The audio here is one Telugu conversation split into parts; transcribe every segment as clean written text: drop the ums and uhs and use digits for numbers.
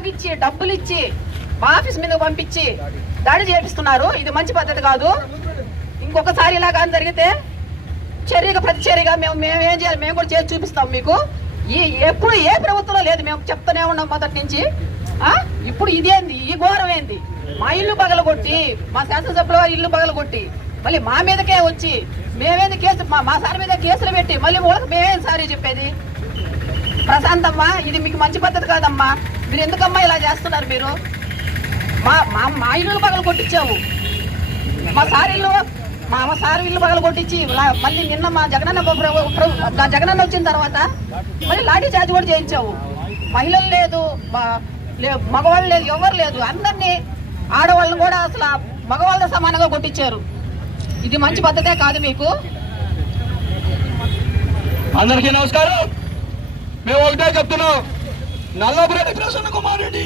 తాగిచ్చి డబ్బులు ఇచ్చి మా ఆఫీస్ మీద పంపించి దాడి చేపిస్తున్నారు. ఇది మంచి పద్ధతి కాదు. ఇంకొకసారి ఇలా కానీ జరిగితే చర్యగా ప్రతి చర్యగా మేమేం చేయాలి మేము కూడా చేసి చూపిస్తాం మీకు. ఎప్పుడు ఏ ప్రభుత్వంలో లేదు, మేము చెప్తూనే ఉన్నాం మొదటి నుంచి. ఇప్పుడు ఇదేంది, ఈ ఘోరం ఏంది? మా ఇల్లు పగలగొట్టి, మా శాసనసభ్యుల వారి ఇల్లు పగలగొట్టి మళ్ళీ మా మీదకే వచ్చి మేమేంది కేసు మా సార్ మీద కేసులు పెట్టి మళ్ళీ వాళ్ళకి మేమేం సారీ చెప్పేది? ప్రశాంతమ్మా, ఇది మీకు మంచి పద్ధతి కాదమ్మా. మీరు ఎందుకమ్మా ఇలా చేస్తున్నారు? మీరు మా ఇల్లు పగలు కొట్టించావు. మా సార్ ఇల్లు పగలు కొట్టించి మళ్ళీ నిన్న మా జగనన్న వచ్చిన తర్వాత మళ్ళీ లాఠీ చార్జ్ కూడా చేయించావు. మహిళలు లేదు, మగవాళ్ళు లేదు, ఎవరు లేదు, అందరినీ ఆడవాళ్ళని కూడా అసలు మగవాళ్ళతో సమానంగా కొట్టించారు. ఇది మంచి పద్ధతే కాదు మీకు. అందరికీ నమస్కారం. మేము ఒకటే చెప్తున్నాం, నల్లపురెడ్డి ప్రసన్న కుమార్ రెడ్డి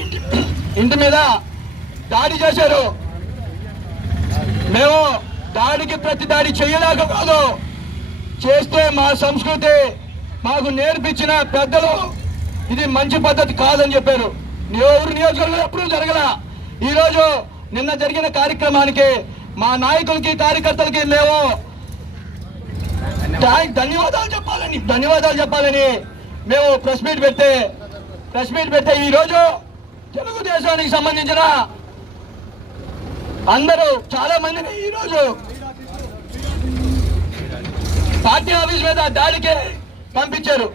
ఇంటి మీద దాడి చేశారు. మేము దాడికి ప్రతి దాడి చేయలేక కాదు, చేస్తే మా సంస్కృతి మాకు నేర్పించిన పెద్దలు ఇది మంచి పద్ధతి కాదని చెప్పారు. ఎవరు నియోజకవర్గంలో ఎప్పుడూ జరగల. ఈరోజు నిన్న జరిగిన కార్యక్రమానికి మా నాయకులకి కార్యకర్తలకి మేము ధన్యవాదాలు చెప్పాలని మేము ప్రెస్ మీట్ పెడితే ఈరోజు తెలుగుదేశానికి సంబంధించిన అందరూ చాలా మందిని ఈరోజు పార్టీ ఆఫీస్ మీద దాడికి పంపించారు.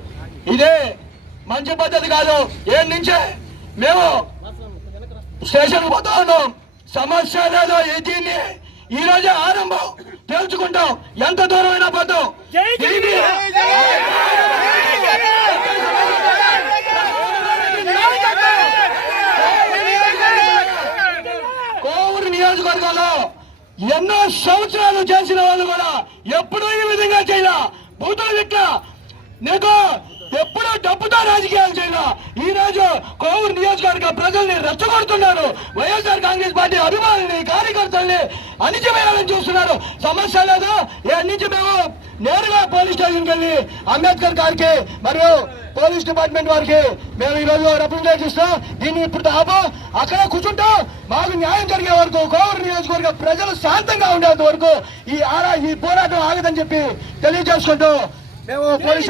ఇదే మంచి పద్ధతి కాదు. ఏం నుంచే మేము స్టేషన్ పోతా ఉన్నాం. సమస్య లేదో దీన్ని ఈ రోజే ఆరంభం తెలుసుకుంటాం. ఎంత దూరమైనా పోతాం. కోవూరు నియోజకవర్గంలో ఎన్నో సంవత్సరాలు చేసిన వాళ్ళు కూడా ఎప్పుడూ ఈ విధంగా చేయాల. బూతులు ఇట్లా నీకు ఎప్పుడూ డబ్బుతో రాజకీయాలు చేయాల. ఈ రోజు కోవూరు నియోజకవర్గ ప్రజల్ని రెచ్చగొడుతున్నారు. వైఎస్ఆర్ కాంగ్రెస్ పార్టీ అభిమానుల్ని కార్యకర్తల్ని అణిచివేయాలని చూస్తున్నారు. సమస్య లేదు. నుంచి మేము నేరుగా పోలీస్ స్టేషన్కి వెళ్ళి అంబేద్కర్ గారికి మరియు పోలీస్ డిపార్ట్మెంట్ వారికి మేము ఈ రోజు రిప్రజెంటేషన్ ఇస్తాం. దీన్ని ఇప్పుడు అక్కడే కూర్చుంటాం. మాకు న్యాయం జరిగే వరకు, కోవూరు నియోజకవర్గ ప్రజలు శాంతంగా ఉండేంత వరకు ఈ పోరాటం ఆగదని చెప్పి తెలియజేసుకుంటూ మేము పోలీస్